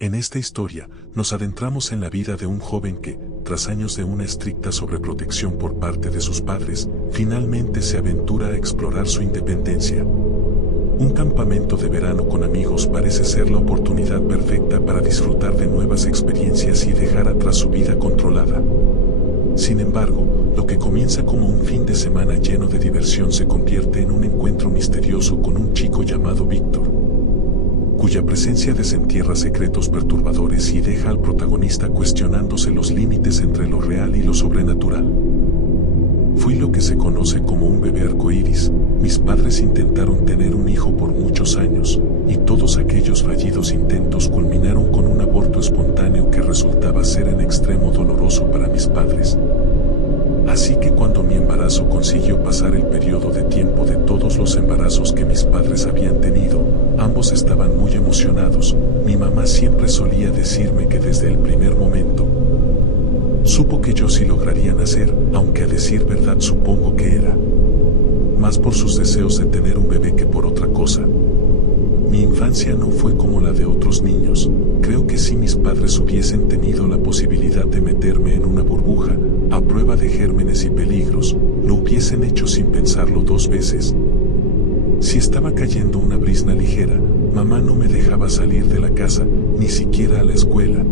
En esta historia, nos adentramos en la vida de un joven que, tras años de una estricta sobreprotección por parte de sus padres, finalmente se aventura a explorar su independencia. Un campamento de verano con amigos parece ser la oportunidad perfecta para disfrutar de nuevas experiencias y dejar atrás su vida controlada. Sin embargo, lo que comienza como un fin de semana lleno de diversión se convierte en un encuentro misterioso con un chico llamado Víctor, cuya presencia desentierra secretos perturbadores y deja al protagonista cuestionándose los límites entre lo real y lo sobrenatural. Fui lo que se conoce como un bebé arcoíris. Mis padres intentaron tener un hijo por muchos años, y todos aquellos fallidos intentos culminaron con un aborto espontáneo que resultaba ser en extremo doloroso para mis padres. Así que cuando mi embarazo consiguió pasar el periodo de tiempo de todos los embarazos que mis padres habían tenido, ambos estaban muy emocionados. Mi mamá siempre solía decirme que desde el primer momento supo que yo sí lograría nacer, aunque a decir verdad supongo que era más por sus deseos de tener un bebé que por otra cosa. Mi infancia no fue como la de otros niños. Creo que si mis padres hubiesen tenido la posibilidad de meterme en una burbuja, a prueba de gérmenes y peligros, lo hubiesen hecho sin pensarlo dos veces. Si estaba cayendo una brizna ligera, mamá no me dejaba salir de la casa, ni siquiera a la escuela.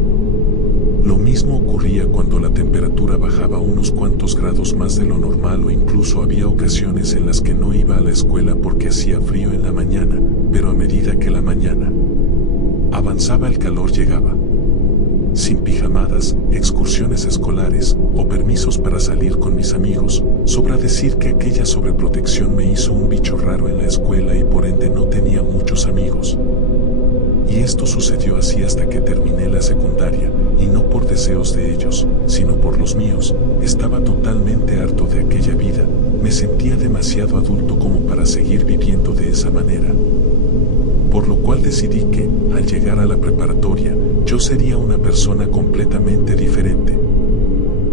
Lo mismo ocurría cuando la temperatura bajaba unos cuantos grados más de lo normal, o incluso había ocasiones en las que no iba a la escuela porque hacía frío en la mañana, pero a medida que la mañana avanzaba el calor llegaba. Sin pijamadas, excursiones escolares o permisos para salir con mis amigos, sobra decir que aquella sobreprotección me hizo un bicho raro en la escuela y por ende no tenía muchos amigos. Y esto sucedió así hasta que terminé la secundaria, y no por deseos de ellos, sino por los míos. Estaba totalmente harto de aquella vida, me sentía demasiado adulto como para seguir viviendo de esa manera. Por lo cual decidí que, al llegar a la preparatoria, yo sería una persona completamente diferente.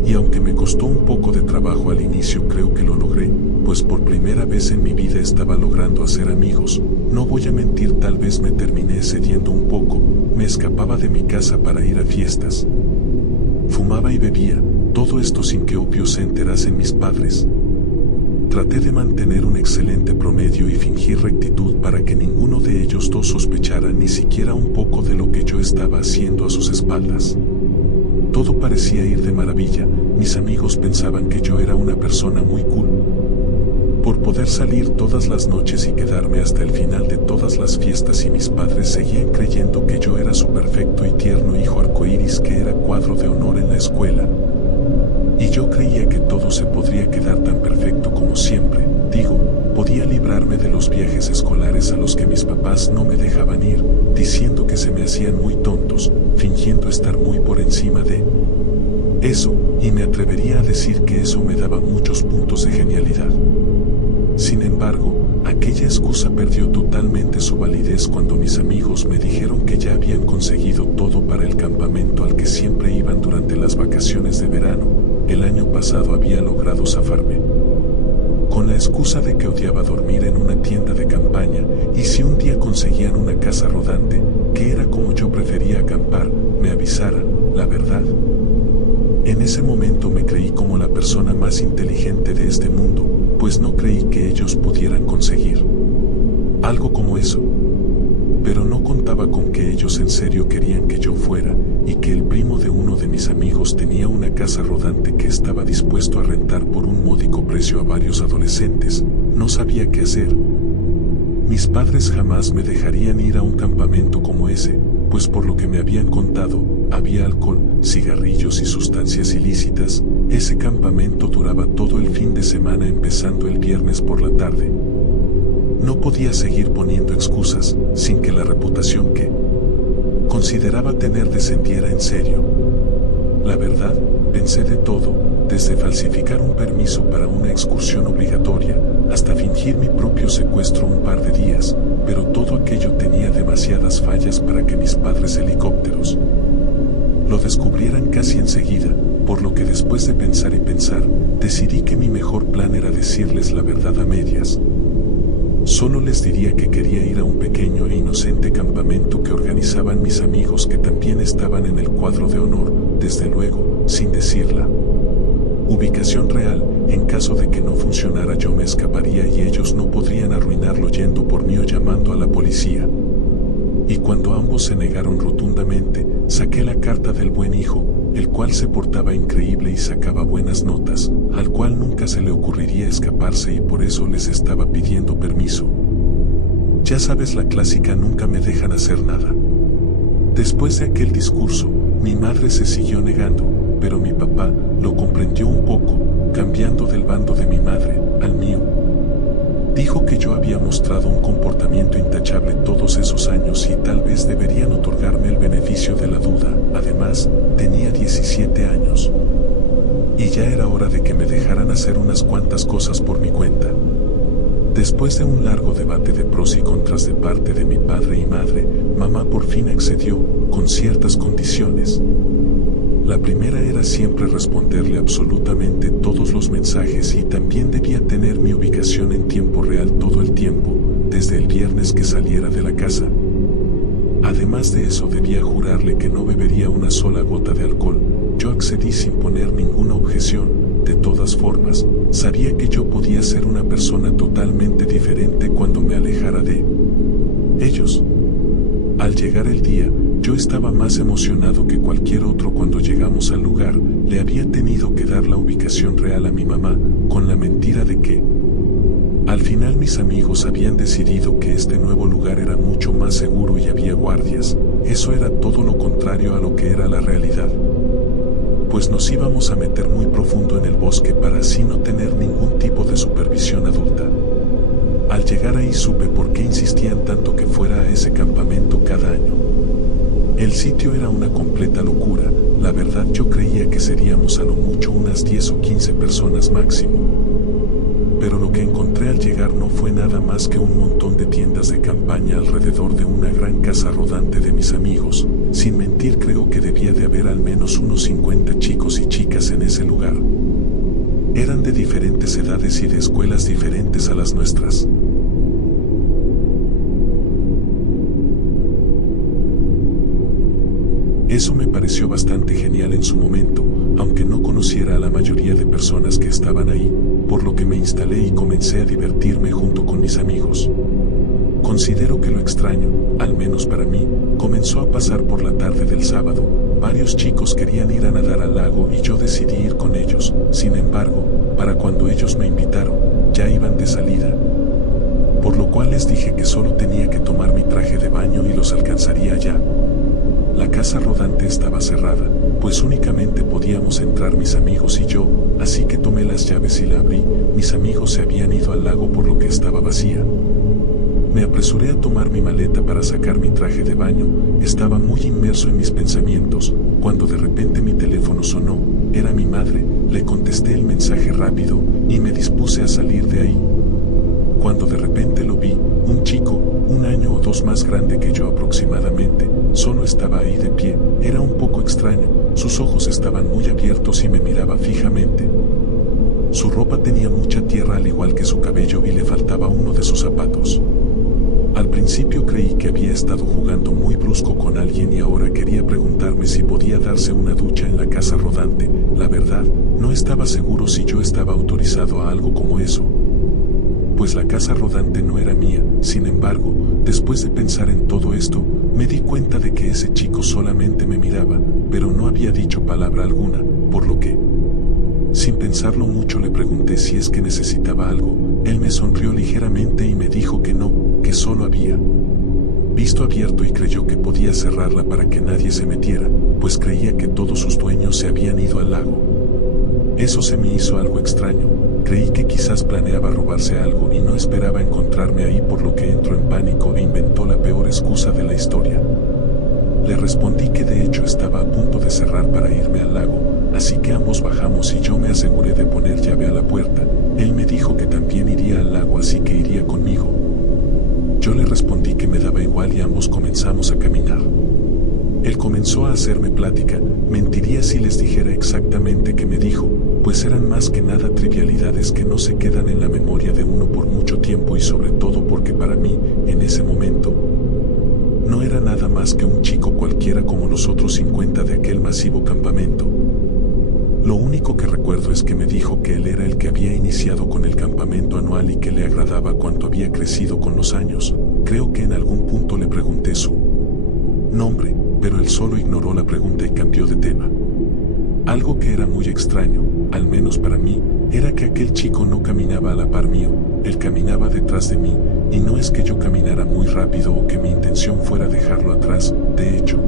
Y aunque me costó un poco de trabajo al inicio, creo que lo logré, pues por primera vez en mi vida estaba logrando hacer amigos. No voy a mentir, tal vez me terminé excediendo un poco, me escapaba de mi casa para ir a fiestas. Fumaba y bebía, todo esto sin que obvio se enterasen mis padres. Traté de mantener un excelente promedio y fingir rectitud para que ninguno de ellos dos sospechara ni siquiera un poco de lo que yo estaba haciendo a sus espaldas. Todo parecía ir de maravilla, mis amigos pensaban que yo era una persona muy cool por poder salir todas las noches y quedarme hasta el final de todas las fiestas, y mis padres seguían creyendo que yo era su perfecto y tierno hijo arcoíris que era cuadro de honor en la escuela. Y yo creía que todo se podría quedar tan perfecto como siempre, podía librarme de los viajes escolares a los que mis papás no me dejaban ir, diciendo que se me hacían muy tontos, fingiendo estar muy por encima de eso, y me atrevería a decir que eso me daba muchos puntos de genialidad. Sin embargo, aquella excusa perdió totalmente su validez cuando mis amigos me dijeron que ya habían conseguido todo para el campamento al que siempre iban durante las vacaciones de verano. El año pasado había logrado zafarme con la excusa de que odiaba dormir en una tienda de campaña, y si un día conseguían una casa rodante, que era como yo prefería acampar, me avisaran. La verdad, en ese momento me creí como la persona más inteligente de este mundo, pues no creí que ellos pudieran conseguir algo como eso. Pero no contaba con que ellos en serio querían que yo fuera, y que el primo de uno de mis amigos tenía una casa rodante que estaba dispuesto a rentar por un módico precio a varios adolescentes. No sabía qué hacer. Mis padres jamás me dejarían ir a un campamento como ese, pues por lo que me habían contado, había alcohol, cigarrillos y sustancias ilícitas. Ese campamento duraba todo el fin de semana, empezando el viernes por la tarde. No podía seguir poniendo excusas, sin que la reputación que consideraba tener descendiera en serio. La verdad, pensé de todo, desde falsificar un permiso para una excursión obligatoria, hasta fingir mi propio secuestro un par de días, pero todo aquello tenía demasiadas fallas para que mis padres helicópteros lo descubrieran casi enseguida, por lo que después de pensar y pensar, decidí que mi mejor plan era decirles la verdad a medias. Solo les diría que quería ir a un pequeño e inocente campamento que organizaban mis amigos que también estaban en el cuadro de honor, desde luego, sin decirla ubicación real. En caso de que no funcionara yo me escaparía y ellos no podrían arruinarlo yendo por mí o llamando a la policía. Y cuando ambos se negaron rotundamente, saqué la carta del buen hijo, el cual se portaba increíble y sacaba buenas notas, al cual nunca se le ocurriría escaparse y por eso les estaba pidiendo permiso. Ya sabes la clásica, nunca me dejan hacer nada. Después de aquel discurso, mi madre se siguió negando, pero mi papá lo comprendió un poco, cambiando del bando de mi madre al mío. Dijo que yo había mostrado un comportamiento intachable todos esos años y tal vez deberían otorgarme el beneficio de la duda. Además, tenía 17 años. Y ya era hora de que me dejaran hacer unas cuantas cosas por mi cuenta. Después de un largo debate de pros y contras de parte de mi padre y madre, mamá por fin accedió, con ciertas condiciones. La primera era siempre responderle absolutamente todos los mensajes y también debía tener mi ubicación en tiempo real todo el tiempo, desde el viernes que saliera de la casa. Además de eso debía jurarle que no bebería una sola gota de alcohol. Yo accedí sin poner ninguna objeción. De todas formas, sabía que yo podía ser una persona totalmente diferente cuando me alejara de ellos. Al llegar el día, yo estaba más emocionado que cualquier otro. Cuando llegamos al lugar, le había tenido que dar la ubicación real a mi mamá, con la mentira de que al final mis amigos habían decidido que este nuevo lugar era mucho más seguro y había guardias. Eso era todo lo contrario a lo que era la realidad. Pues nos íbamos a meter muy profundo en el bosque para así no tener ningún tipo de supervisión adulta. Al llegar ahí supe por qué insistían tanto que fuera a ese campamento cada año. El sitio era una completa locura. La verdad yo creía que seríamos a lo mucho unas 10 o 15 personas máximo. Pero lo que encontré al llegar no fue nada más que un montón de tiendas de campaña alrededor de una gran casa rodante de mis amigos. Sin mentir, creo que debía de haber al menos unos 50 chicos y chicas en ese lugar. Eran de diferentes edades y de escuelas diferentes a las nuestras. Eso me pareció bastante genial en su momento, aunque no conociera a la mayoría de personas que estaban ahí, por lo que me instalé y comencé a divertirme junto con mis amigos. Considero que lo extraño, al menos para mí, comenzó a pasar por la tarde del sábado. Varios chicos querían ir a nadar al lago y yo decidí ir con ellos. Sin embargo, para cuando ellos me invitaron, ya iban de salida. Por lo cual les dije que solo tenía que tomar mi traje de baño y los alcanzaría allá. La casa rodante estaba cerrada, pues únicamente podíamos entrar mis amigos y yo, así que tomé las llaves y la abrí. Mis amigos se habían ido al lago por lo que estaba vacía. Me apresuré a tomar mi maleta para sacar mi traje de baño. Estaba muy inmerso en mis pensamientos, cuando de repente mi teléfono sonó. Era mi madre. Le contesté el mensaje rápido y me dispuse a salir de ahí. Cuando de repente lo vi, un chico, 1 año o 2 más grande que yo aproximadamente, solo estaba ahí de pie. Era un poco extraño, sus ojos estaban muy abiertos y me miraba fijamente. Su ropa tenía mucha tierra al igual que su cabello y le faltaba uno de sus zapatos. Al principio creí que había estado jugando muy brusco con alguien y ahora quería preguntarme si podía darse una ducha en la casa rodante. La verdad, no estaba seguro si yo estaba autorizado a algo como eso, pues la casa rodante no era mía. Sin embargo, después de pensar en todo esto, me di cuenta de que ese chico solamente me miraba, pero no había dicho palabra alguna, por lo que, sin pensarlo mucho, le pregunté si es que necesitaba algo. Él me sonrió ligeramente y me dijo que no, que solo había visto abierto y creyó que podía cerrarla para que nadie se metiera, pues creía que todos sus dueños se habían ido al lago. Eso se me hizo algo extraño. Creí que quizás planeaba robarse algo y no esperaba encontrarme ahí, por lo que entró en pánico e inventó la peor excusa de la historia. Le respondí que de hecho estaba a punto de cerrar para irme al lago, así que ambos bajamos y yo me aseguré de poner llave a la puerta. Él me dijo que también iría al lago, así que iría conmigo. Yo le respondí que me daba igual y ambos comenzamos a caminar. Él comenzó a hacerme plática. Mentiría si les dijera exactamente qué me dijo, pues eran más que nada trivialidades que no se quedan en la memoria de uno por mucho tiempo y sobre todo porque para mí, en ese momento, no era nada más que un chico cualquiera como los otros 50 de aquel masivo campamento. Lo único que recuerdo es que me dijo que él era el que había iniciado con el campamento anual y que le agradaba cuánto había crecido con los años. Creo que en algún punto le pregunté su nombre, pero él solo ignoró la pregunta y cambió de tema. Algo que era muy extraño, al menos para mí, era que aquel chico no caminaba a la par mío, él caminaba detrás de mí, y no es que yo caminara muy rápido o que mi intención fuera dejarlo atrás. De hecho,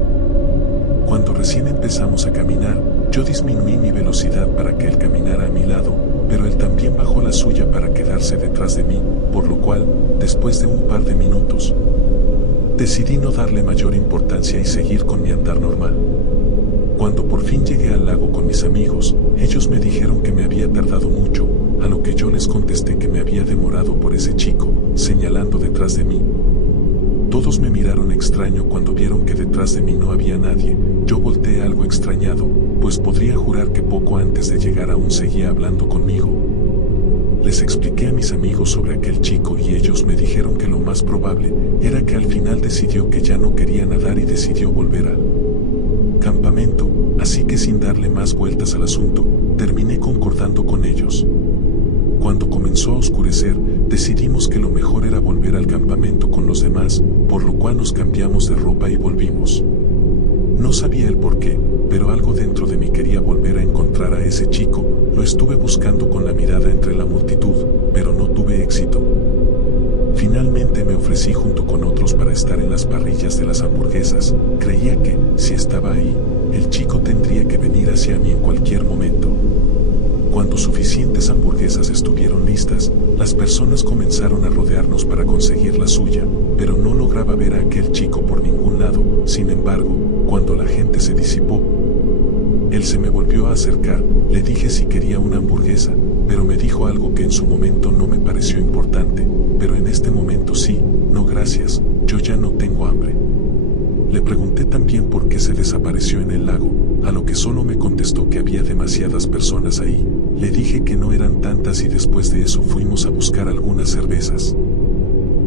cuando recién empezamos a caminar, yo disminuí mi velocidad para que él caminara a mi lado, pero él también bajó la suya para quedarse detrás de mí, por lo cual, después de un par de minutos, decidí no darle mayor importancia y seguir con mi andar normal. Cuando por fin llegué al lago con mis amigos, ellos me dijeron que me había tardado mucho, a lo que yo les contesté que me había demorado por ese chico, señalando detrás de mí. Todos me miraron extraño cuando vieron que detrás de mí no había nadie. Yo volteé algo extrañado, pues podría jurar que poco antes de llegar aún seguía hablando conmigo. Les expliqué a mis amigos sobre aquel chico y ellos me dijeron que lo más probable era que al final decidió que ya no quería nadar y decidió volver al campamento, así que sin darle más vueltas al asunto, terminé concordando con ellos. Cuando comenzó a oscurecer, decidimos que lo mejor era volver al campamento con los demás, por lo cual nos cambiamos de ropa y volvimos. No sabía el por qué, pero algo dentro de mí quería volver a encontrar a ese chico. Lo estuve buscando con la mirada entre la multitud, pero no tuve éxito. Finalmente me ofrecí junto con otros para estar en las parrillas de las hamburguesas. Creía que, si estaba ahí, el chico tendría que venir hacia mí en cualquier momento. Cuando suficientes hamburguesas estuvieron listas, las personas comenzaron a rodearnos para conseguir la suya, pero no lograba ver a aquel chico por ningún lado. Sin embargo, cuando la gente se disipó, él se me volvió a acercar. Le dije si quería una hamburguesa, pero me dijo algo que en su momento no me pareció importante, pero en este momento sí. No gracias, yo ya no tengo hambre. Le pregunté también por qué se desapareció en el lago, a lo que solo me contestó que había demasiadas personas ahí. Le dije que no eran tantas y después de eso fuimos a buscar algunas cervezas.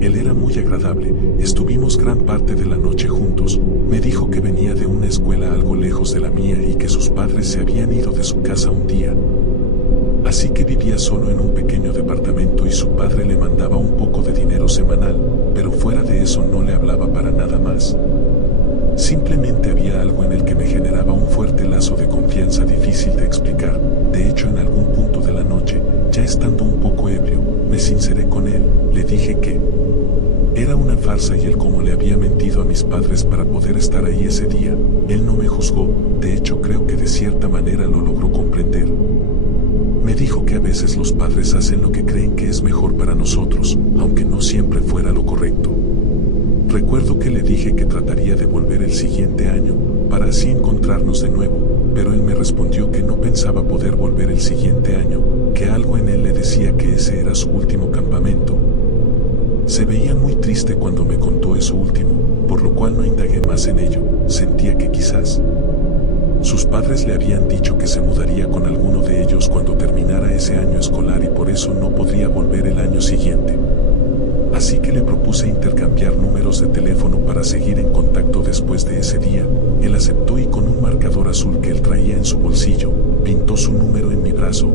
Él era muy agradable, estuvimos gran parte de la noche juntos. Me dijo que venía de una escuela algo lejos de la mía y que sus padres se habían ido de su casa un día. Así que vivía solo en un pequeño departamento y su padre le mandaba un poco de dinero semanal, pero fuera de eso no le hablaba para nada más. Simplemente había algo en el que me generaba un fuerte lazo de confianza difícil de explicar. De hecho, en algún punto de la noche, ya estando un poco ebrio, me sinceré con él. Le dije que era una farsa y él como le había mentido a mis padres para poder estar ahí ese día. Él no me juzgó, de hecho creo que de cierta manera lo logró comprender. Me dijo que a veces los padres hacen lo que creen que es mejor para nosotros, aunque no siempre fuera lo correcto. Recuerdo que le dije que trataría de volver el siguiente año, para así encontrarnos de nuevo, pero él me respondió que no pensaba poder volver el siguiente año, que algo en él le decía que ese era su último campamento. Se veía muy triste cuando me contó eso último, por lo cual no indagué más en ello. Sentía que quizás sus padres le habían dicho que se mudaría con alguno de ellos cuando terminara ese año escolar y por eso no podría volver el año siguiente. Así que le propuse intercambiar números de teléfono para seguir en contacto después de ese día. Él aceptó y con un marcador azul que él traía en su bolsillo, pintó su número en mi brazo,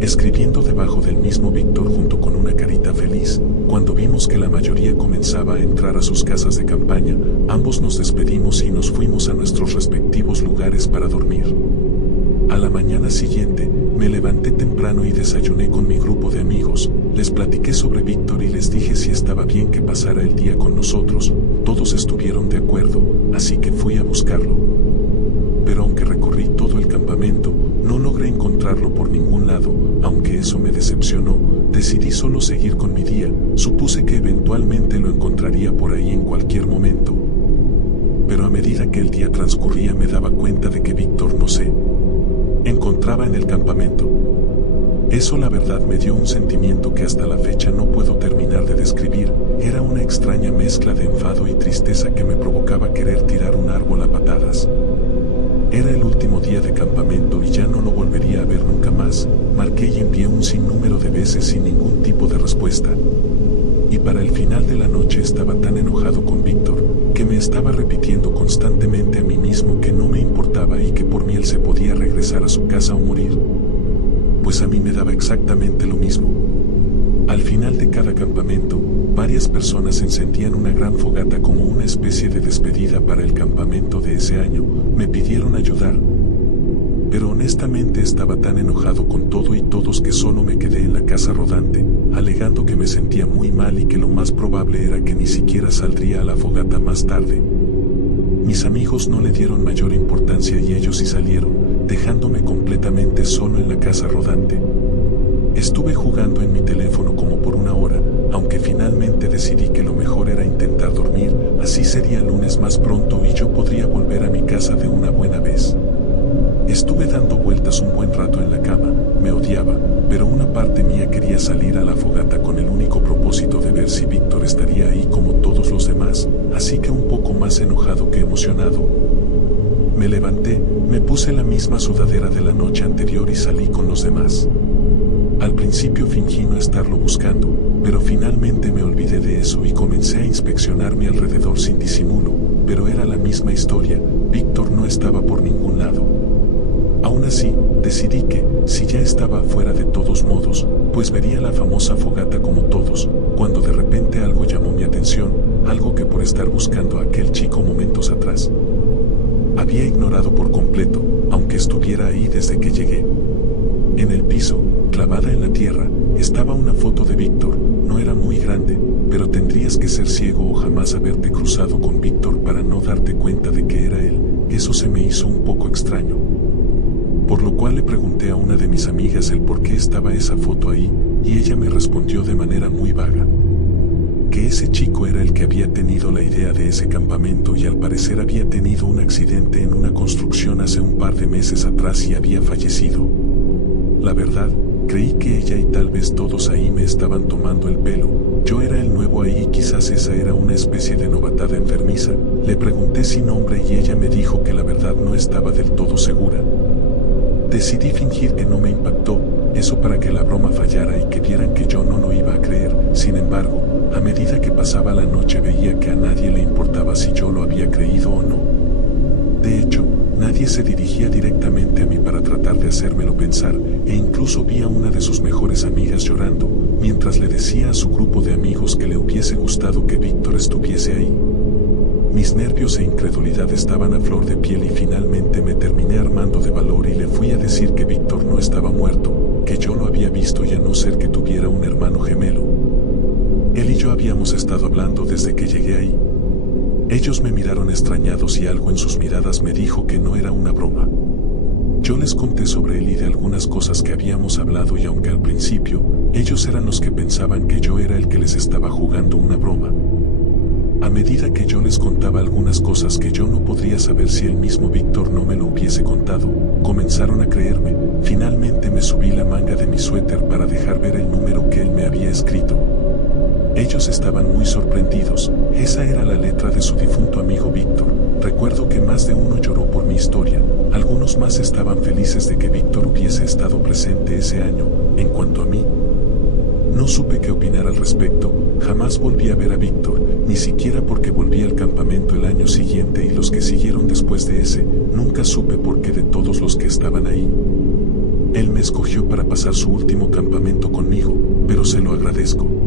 escribiendo debajo del mismo Víctor junto con una carita feliz. Cuando vimos que la mayoría comenzaba a entrar a sus casas de campaña, ambos nos despedimos y nos fuimos a nuestros respectivos lugares para dormir. A la mañana siguiente, me levanté temprano y desayuné con mi grupo de amigos. Les platiqué sobre Víctor y les dije si estaba bien que pasara el día con nosotros. Todos estuvieron de acuerdo, así que fui a buscarlo. Pero aunque recorrí todo el campamento, no logré encontrarlo por ningún lado. Aunque eso me decepcionó, decidí solo seguir con mi día. Supuse que eventualmente lo encontraría por ahí en cualquier momento. Pero a medida que el día transcurría me daba cuenta de que Víctor no se encontraba en el campamento. Eso la verdad me dio un sentimiento que hasta la fecha no puedo terminar de describir. Era una extraña mezcla de enfado y tristeza que me provocaba querer tirar un árbol a patadas. Era el último día de campamento y ya no lo volvería a ver nunca más. Marqué y envié un sinnúmero de veces sin ningún tipo de respuesta. Y para el final de la noche estaba tan enojado con Víctor, que me estaba repitiendo constantemente a mí mismo que no me importaba y que por mí él se podía regresar a su casa o morir. Pues a mí me daba exactamente lo mismo. Al final de cada campamento, varias personas encendían una gran fogata como una especie de despedida para el campamento de ese año. Me pidieron ayudar. Pero honestamente estaba tan enojado con todo y todos que solo me quedé en la casa rodante, alegando que me sentía muy mal y que lo más probable era que ni siquiera saldría a la fogata más tarde. Mis amigos no le dieron mayor importancia y ellos sí salieron, dejándome completamente solo en la casa rodante. Estuve jugando en mi teléfono como por una hora, aunque finalmente decidí que lo mejor era intentar dormir, así sería el lunes más pronto y yo podría volver a mi casa de una buena vez. Estuve dando vueltas un buen rato en la cama, me odiaba, pero una parte mía quería salir a la fogata con el único propósito de ver si Víctor estaría ahí como todos los demás, así que un poco más enojado que emocionado. Me levanté, me puse la misma sudadera de la noche anterior y salí con los demás. Al principio fingí no estarlo buscando, pero finalmente me olvidé de eso y comencé a inspeccionar mi alrededor sin disimulo, pero era la misma historia, Víctor no estaba por ningún lado. Aún así, decidí que, si ya estaba afuera de todos modos, pues vería la famosa fogata como todos, cuando de repente algo llamó mi atención, algo que por estar buscando a aquel chico momentos atrás había ignorado por completo, aunque estuviera ahí desde que llegué. En el piso, clavada en la tierra, estaba una foto de Víctor. No era muy grande, pero tendrías que ser ciego o jamás haberte cruzado con Víctor para no darte cuenta de que era él. Eso se me hizo un poco extraño. Por lo cual le pregunté a una de mis amigas el por qué estaba esa foto ahí, y ella me respondió de manera muy vaga que ese chico era el que había tenido la idea de ese campamento y al parecer había tenido un accidente en una construcción hace un par de meses atrás y había fallecido. La verdad, creí que ella y tal vez todos ahí me estaban tomando el pelo. Yo era el nuevo ahí y quizás esa era una especie de novatada enfermiza. Le pregunté sin nombre y ella me dijo que la verdad no estaba del todo segura. Decidí fingir que no me impactó, eso para que la broma fallara y que vieran que yo no lo iba a creer. Sin embargo, a medida que pasaba la noche veía que a nadie le importaba si yo lo había creído o no. De hecho, nadie se dirigía directamente a mí para tratar de hacérmelo pensar, e incluso vi a una de sus mejores amigas llorando, mientras le decía a su grupo de amigos que le hubiese gustado que Víctor estuviese ahí. Mis nervios e incredulidad estaban a flor de piel y finalmente me terminé armando de valor y le fui a decir que Víctor no estaba muerto, que yo lo había visto y a no ser que tuviera un hermano gemelo. Él y yo habíamos estado hablando desde que llegué ahí. Ellos me miraron extrañados y algo en sus miradas me dijo que no era una broma. Yo les conté sobre él y de algunas cosas que habíamos hablado y aunque al principio, ellos eran los que pensaban que yo era el que les estaba jugando una broma. A medida que yo les contaba algunas cosas que yo no podría saber si el mismo Víctor no me lo hubiese contado, comenzaron a creerme. Finalmente me subí la manga de mi suéter para dejar ver el número que él me había escrito. Ellos estaban muy sorprendidos, esa era la letra de su difunto amigo Víctor. Recuerdo que más de uno lloró por mi historia, algunos más estaban felices de que Víctor hubiese estado presente ese año. En cuanto a mí, no supe qué opinar al respecto, jamás volví a ver a Víctor, ni siquiera porque volví al campamento el año siguiente y los que siguieron después de ese, nunca supe por qué de todos los que estaban ahí. Él me escogió para pasar su último campamento conmigo, pero se lo agradezco.